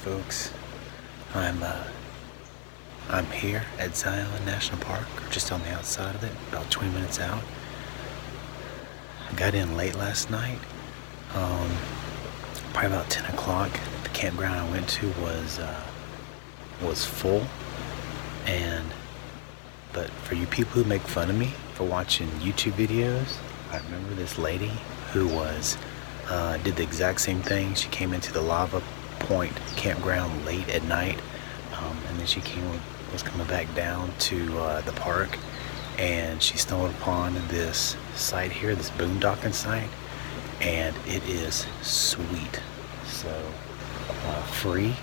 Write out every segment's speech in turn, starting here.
folks. I'm here at Zion National Park, just on the outside of it, about 20 minutes out. I got in late last night, probably about 10 o'clock. The campground I went to was full, but for you people who make fun of me for watching YouTube videos, I remember this lady who did the exact same thing. She came into the Lava Point campground late at night, and then she was coming back down to the park, and she stumbled upon this site here, this boondocking site, and it is sweet. So free.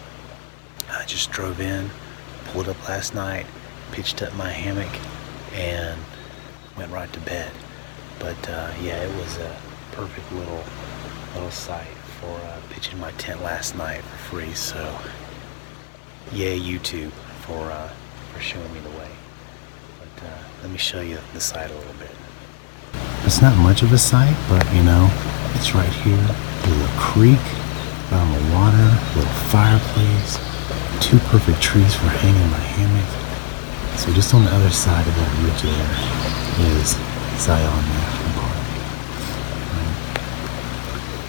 I just drove in, pulled up last night, pitched up my hammock, and went right to bed. But yeah, it was a perfect little site for pitching my tent last night for free. So yay YouTube for showing me the way. But let me show you the site a little bit. It's not much of a site, but you know, it's right here. There's a creek out on the water, a little fireplace, two perfect trees for hanging my hammock. So just on the other side of that ridge there is Zion National Park.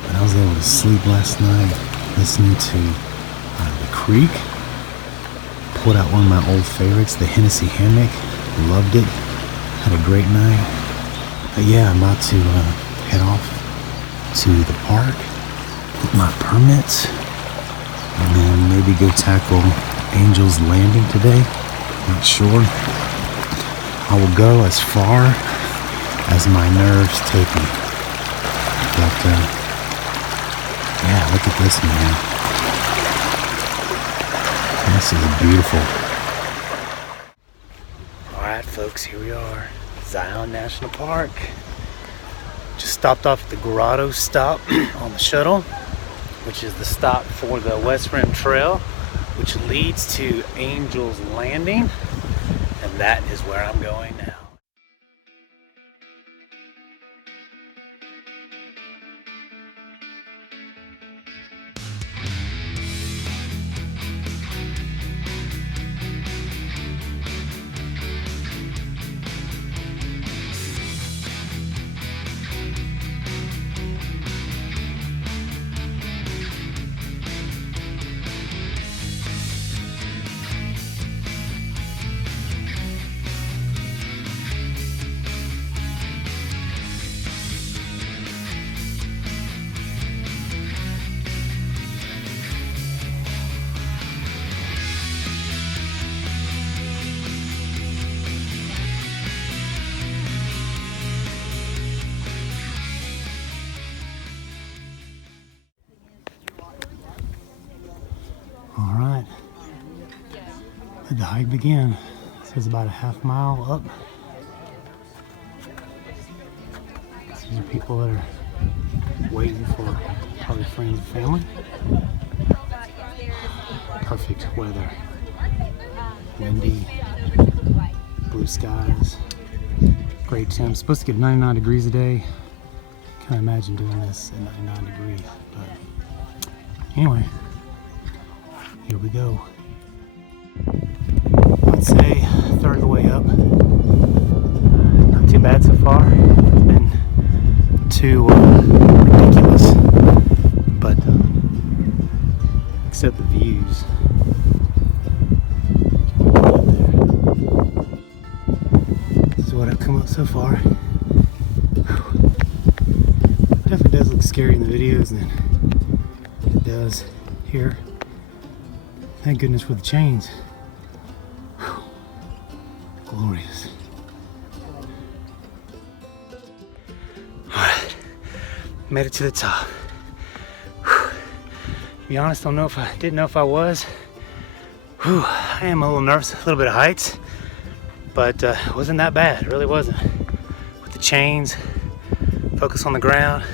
And I was able to sleep last night listening to the creek. Pulled out one of my old favorites, the Hennessy hammock. Loved it. Had a great night. But yeah, I'm about to head off to the park, get my permits, and then maybe go tackle Angel's Landing today. Not sure. I will go as far as my nerves take me. But yeah, look at this, man. This is beautiful. Alright folks, here we are. Zion National Park. Just stopped off at the Grotto stop on the shuttle, which is the stop for the West Rim Trail, which leads to Angel's Landing, and that is where I'm going now. Alright, let the hike begin. It says about a half mile up. These are people that are waiting for probably friends and family. Perfect weather. Windy, blue skies, great temps. Supposed to get 99 degrees a day. Can't imagine doing this at 99 degrees. But anyway, here we go. I'd say a third of the way up. Not too bad so far. It's been too ridiculous, but except the views. This is what I've come up so far. Whew. Definitely does look scary in the videos than it does here. Thank goodness for the chains. Whew. Glorious. Alright, made it to the top. Whew. To be honest, didn't know if I was. Whew. I am a little nervous, a little bit of heights, but it wasn't that bad, it really wasn't. With the chains, focus on the ground.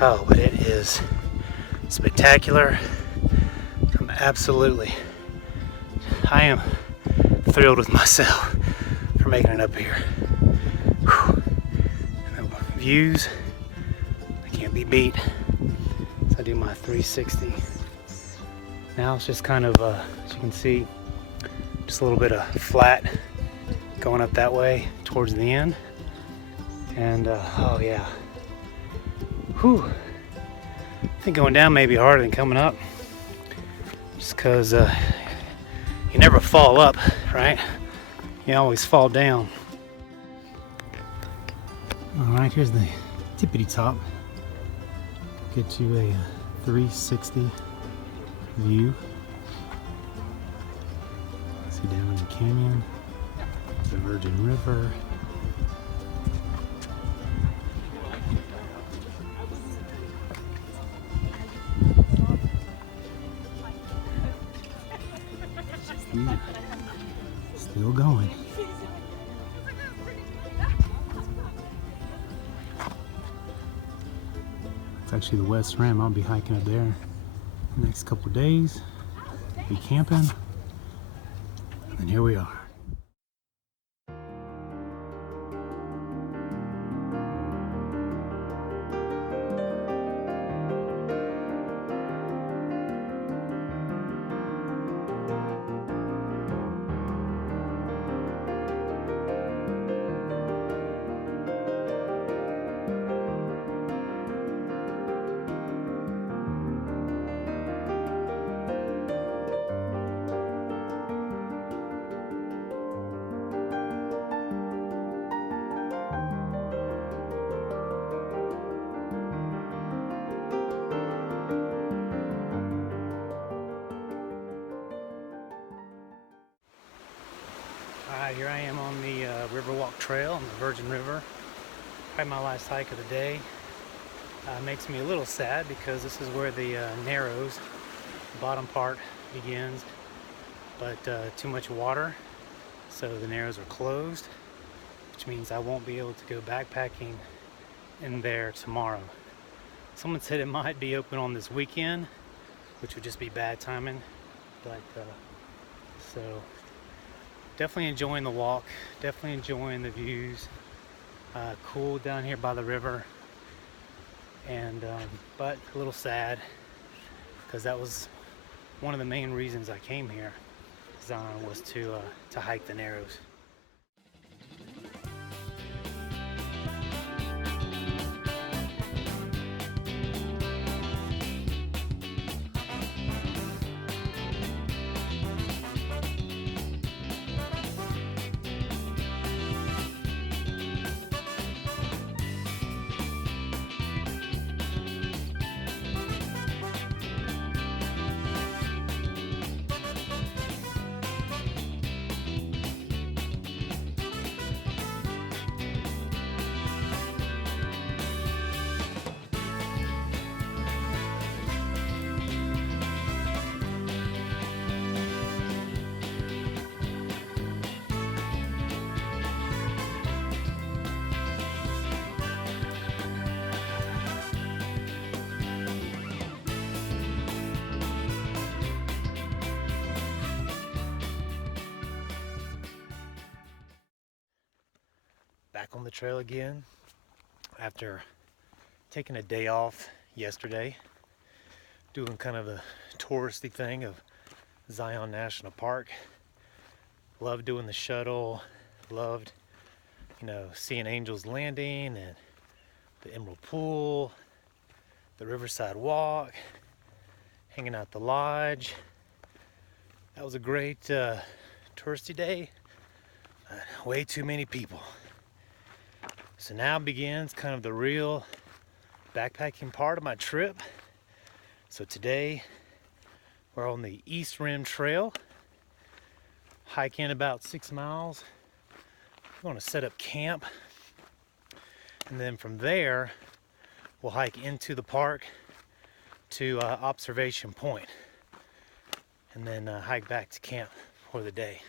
Oh, but it is spectacular. I am thrilled with myself for making it up here. Whew. And the views, they can't be beat. So I do my 360 Now it's just kind of, as you can see, just a little bit of flat going up that way towards the end. And oh yeah, whew. I think going down may be harder than coming up, just because you never fall up, right? You always fall down. All right, here's the tippity top. Get you a 360 view. See down in the canyon, the Virgin River. Still going. It's actually the West Rim. I'll be hiking up there the next couple of days. Be camping. And here we are. Alright, here I am on the Riverwalk Trail on the Virgin River. Probably my last hike of the day. Makes me a little sad because this is where the Narrows, the bottom part, begins. But too much water, so the Narrows are closed, which means I won't be able to go backpacking in there tomorrow. Someone said it might be open on this weekend, which would just be bad timing. But so definitely enjoying the walk, definitely enjoying the views. Cool down here by the river, and but a little sad because that was one of the main reasons I came here, was to hike the Narrows. Back on the trail again after taking a day off yesterday, doing kind of a touristy thing of Zion National Park. Loved doing the shuttle, loved, seeing Angel's Landing and the Emerald Pool, the Riverside Walk, hanging out at the lodge. That was a great touristy day. Way too many people. So now begins kind of the real backpacking part of my trip. So today we're on the East Rim Trail, hiking about 6 miles. We're going to set up camp, and then from there we'll hike into the park to Observation Point, and then hike back to camp for the day.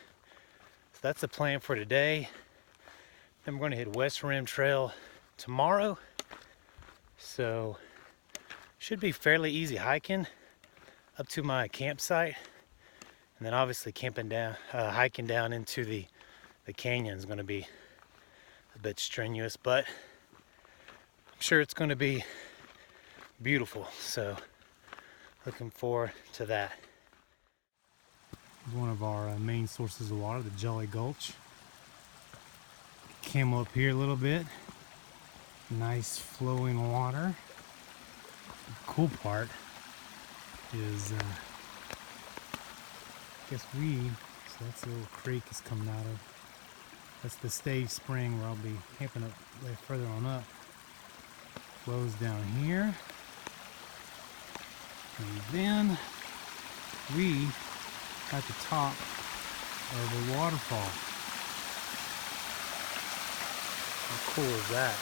So that's the plan for today. Then we're going to hit West Rim Trail tomorrow. So should be fairly easy hiking up to my campsite, and then obviously hiking down into the canyon is going to be a bit strenuous, but I'm sure it's going to be beautiful. So looking forward to that. One of our main sources of water, the Jolly Gulch. Came up here a little bit. Nice flowing water. The cool part is, I guess so that's the little creek is coming out of. That's the stay spring where I'll be camping up way further on up. Flows down here. And then we at the top of the waterfall. How cool is that?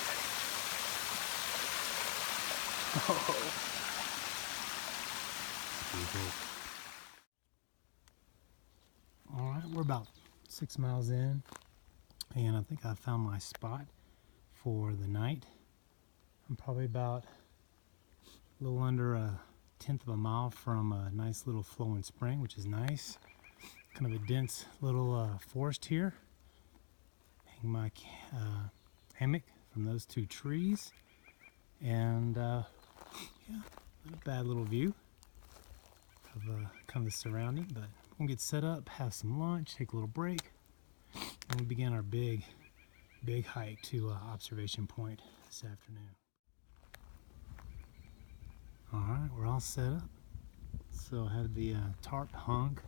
Oh. All right, we're about 6 miles in, and I think I found my spot for the night. I'm probably about a little under a 1/10 of a mile from a nice little flowing spring, which is nice. Kind of a dense little forest here. Hang my hammock from those 2 trees, and yeah, not a bad little view of kind of the surrounding. But we'll get set up, have some lunch, take a little break, and we begin our big hike to observation point this afternoon. All right, we're all set up. So I have the tarp hung,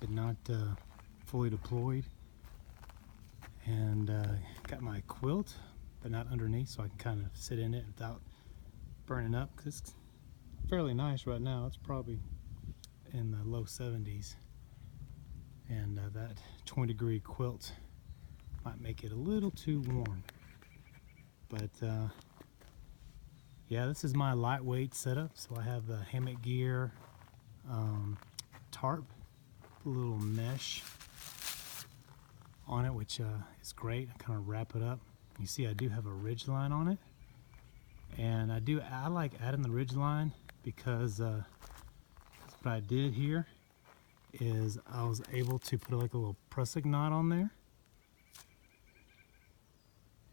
but not fully deployed, and got my quilt, but not underneath, so I can kind of sit in it without burning up, because it's fairly nice right now. It's probably in the low 70s, and that 20-degree quilt might make it a little too warm. But yeah, this is my lightweight setup. So I have the hammock gear, tarp, a little mesh on it, which is great. I kind of wrap it up. You see I do have a ridge line on it, and I like adding the ridge line because what I did here is I was able to put like a little prusik knot on there,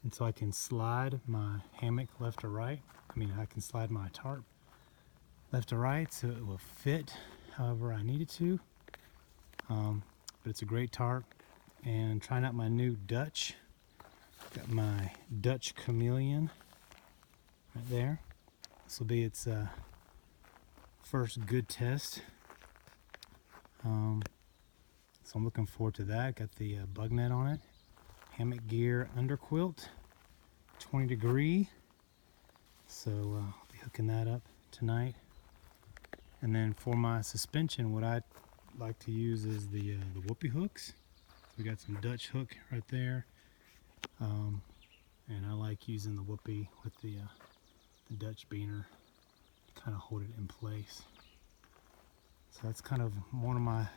and so I can slide my hammock left or right. I mean, I can slide my tarp left to right so it will fit however I need it to. But it's a great tarp. And trying out my new Dutch. Got my Dutch Chameleon right there. This will be its first good test. So I'm looking forward to that. Got the bug net on it. Hammock gear underquilt, 20-degree. So I'll be hooking that up tonight. And then for my suspension, what I like to use is the whoopee hooks. So we got some Dutch hook right there, and I like using the whoopee with the Dutch beaner to kind of hold it in place. So that's kind of one of my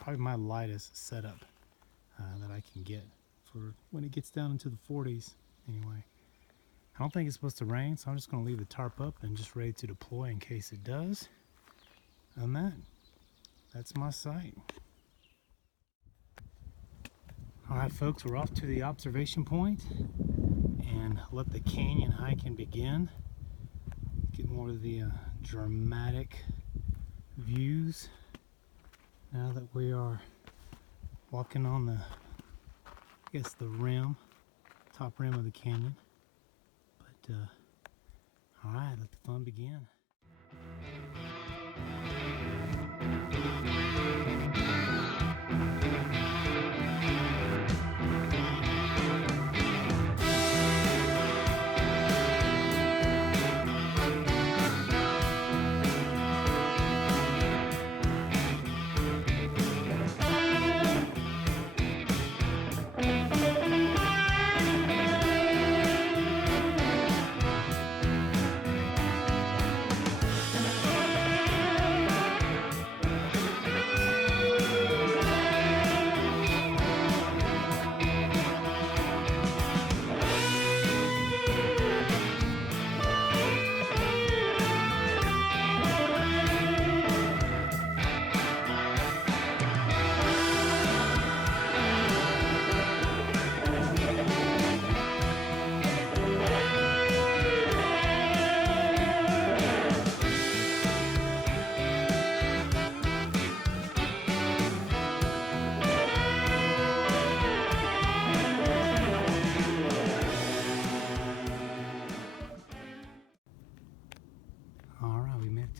probably my lightest setup that I can get for when it gets down into the 40s anyway. I don't think it's supposed to rain, so I'm just going to leave the tarp up and just ready to deploy in case it does. And that's my site. All right, folks, we're off to the observation point and let the canyon hiking begin. Get more of the dramatic views now that we are walking on the, I guess, the rim, top rim of the canyon. But all right, let the fun begin.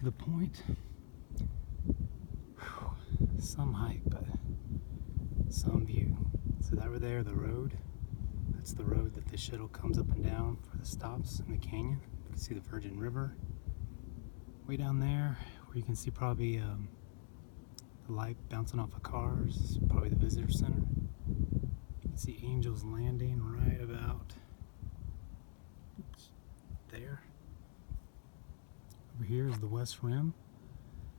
the point. Whew. Some hike, but some view. So that over there, the road, that's the road that the shuttle comes up and down for the stops in the canyon. You can see the Virgin River way down there, where you can see probably the light bouncing off of cars, probably the visitor center. You can see Angels Landing right about there. Over here is the West Rim.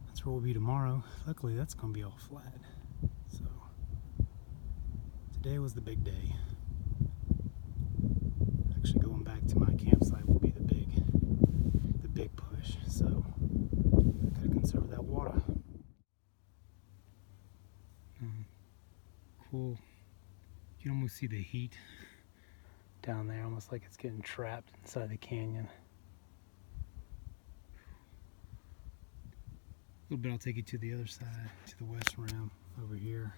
That's where we'll be tomorrow. Luckily, that's going to be all flat. So today was the big day. Actually, going back to my campsite will be the big push. So gotta conserve that water. Cool. You can almost see the heat down there, almost like it's getting trapped inside the canyon. A little bit, I'll take you to the other side, to the West Rim over here.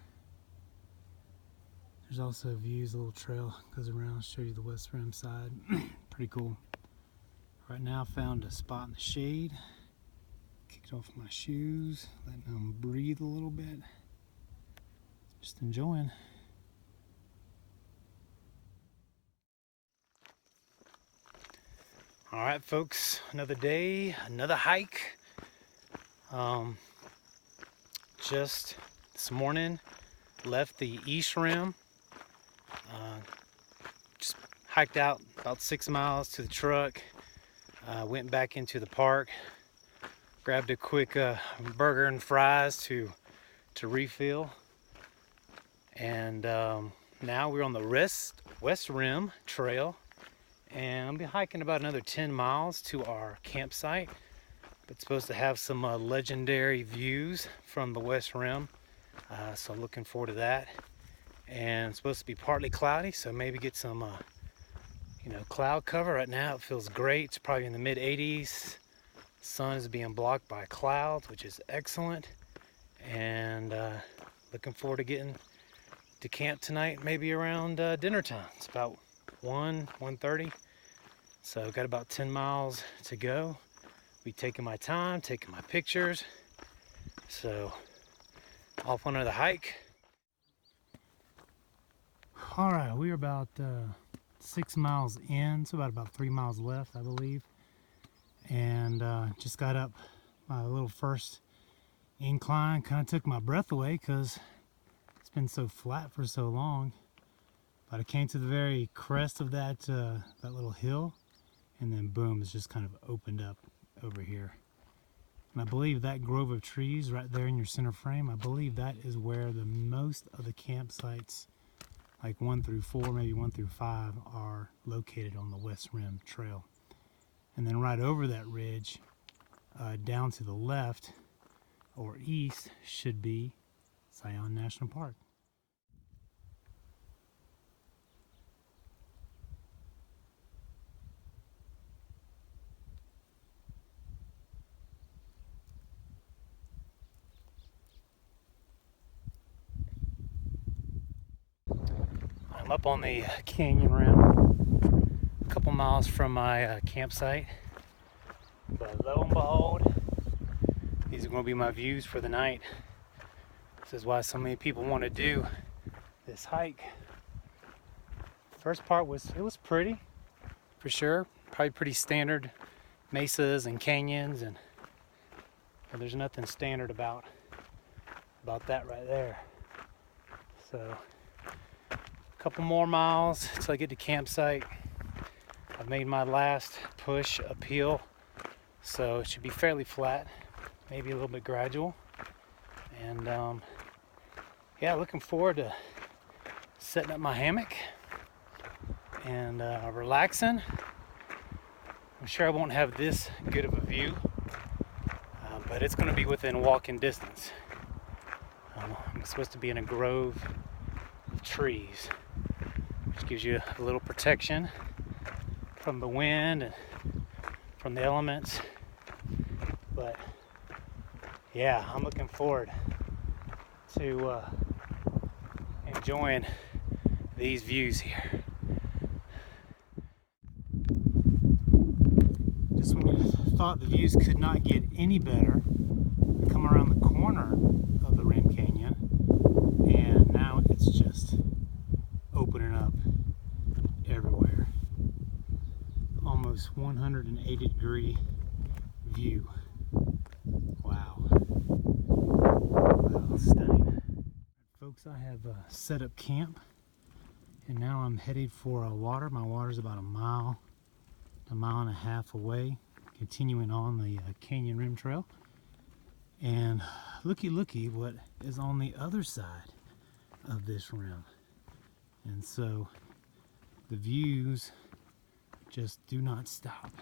There's also views, a little trail goes around, show you the West Rim side. Pretty cool. Right now, found a spot in the shade. Kicked off my shoes, letting them breathe a little bit. Just enjoying. All right, folks, another day, another hike. Just this morning, left the East Rim. Just hiked out about 6 miles to the truck. Went back into the park. Grabbed a quick burger and fries to refill. And now we're on the West Rim Trail. And I'll be hiking about another 10 miles to our campsite. It's supposed to have some legendary views from the West Rim, so I'm looking forward to that. And it's supposed to be partly cloudy, so maybe get some cloud cover. Right now it feels great. It's probably in the mid 80s. Sun is being blocked by clouds, which is excellent. And looking forward to getting to camp tonight, maybe around dinner time. It's about 1:30. So I've got about 10 miles to go. Be taking my time, taking my pictures. So off on another hike. All right, we're about 6 miles in, so about 3 miles left, I believe. And just got up my little first incline. Kind of took my breath away because it's been so flat for so long. But I came to the very crest of that little hill, and then boom, it's just kind of opened up over here. And I believe that grove of trees right there in your center frame, I believe that is where the most of the campsites, like 1 through 4, maybe 1 through 5, are located on the West Rim Trail. And then right over that ridge, down to the left or east, should be Zion National Park. I'm up on the canyon rim, a couple miles from my campsite. But lo and behold, these are going to be my views for the night. This is why so many people want to do this hike. First part was pretty, for sure. Probably pretty standard mesas and canyons, and there's nothing standard about that right there. So a couple more miles till I get to campsite. I've made my last push uphill, so it should be fairly flat, maybe a little bit gradual. And yeah, looking forward to setting up my hammock and relaxing. I'm sure I won't have this good of a view, but it's going to be within walking distance. I'm supposed to be in a grove of trees, which gives you a little protection from the wind and from the elements. But yeah, I'm looking forward to enjoying these views here. Just when you thought the views could not get any better. I come around the corner of the Rim Canyon, and now it's just opening up everywhere. Almost 180-degree view. Wow. Wow, stunning. Folks, I have set up camp, and now I'm headed for water. My water's about a mile and a half away, continuing on the Canyon Rim Trail. And looky what is on the other side of this rim. And so the views just do not stop.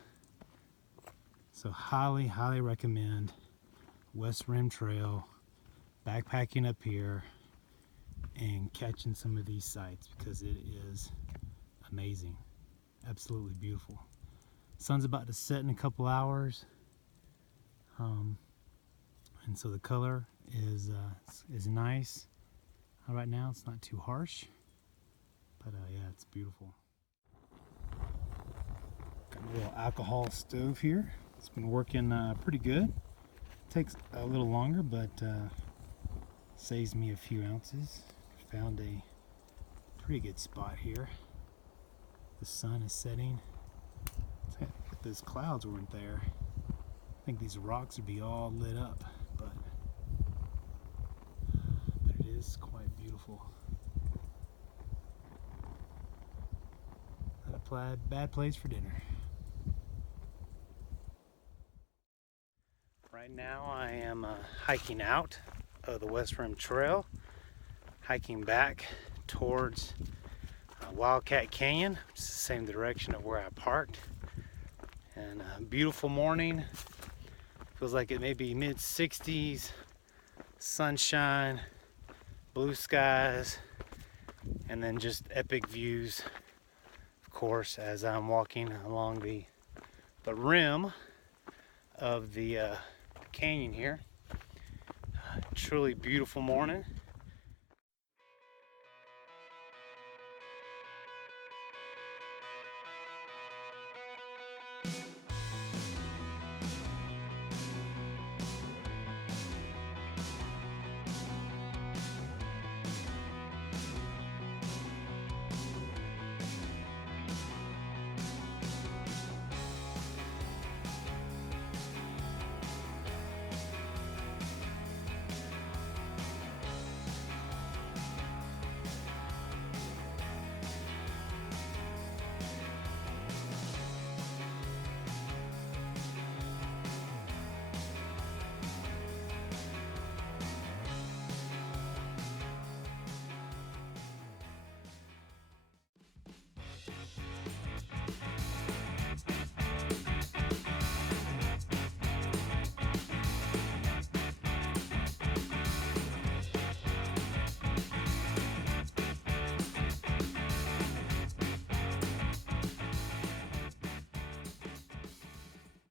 So highly recommend West Rim Trail, backpacking up here and catching some of these sights, because it is amazing, absolutely beautiful. Sun's about to set in a couple hours, and so the color is nice. Right now it's not too harsh, but yeah, it's beautiful. Got a little alcohol stove here. It's been working pretty good. Takes a little longer, but saves me a few ounces. Found a pretty good spot here. The sun is setting. If those clouds weren't there, I think these rocks would be all lit up, but it is quite beautiful. Not a bad place for dinner. Right now I am hiking out of the West Rim Trail, hiking back towards Wildcat Canyon, which is the same direction of where I parked. And a beautiful morning. Feels like it may be mid-60s, sunshine, blue skies, and then just epic views, of course, as I'm walking along the rim of the canyon here. Truly beautiful morning.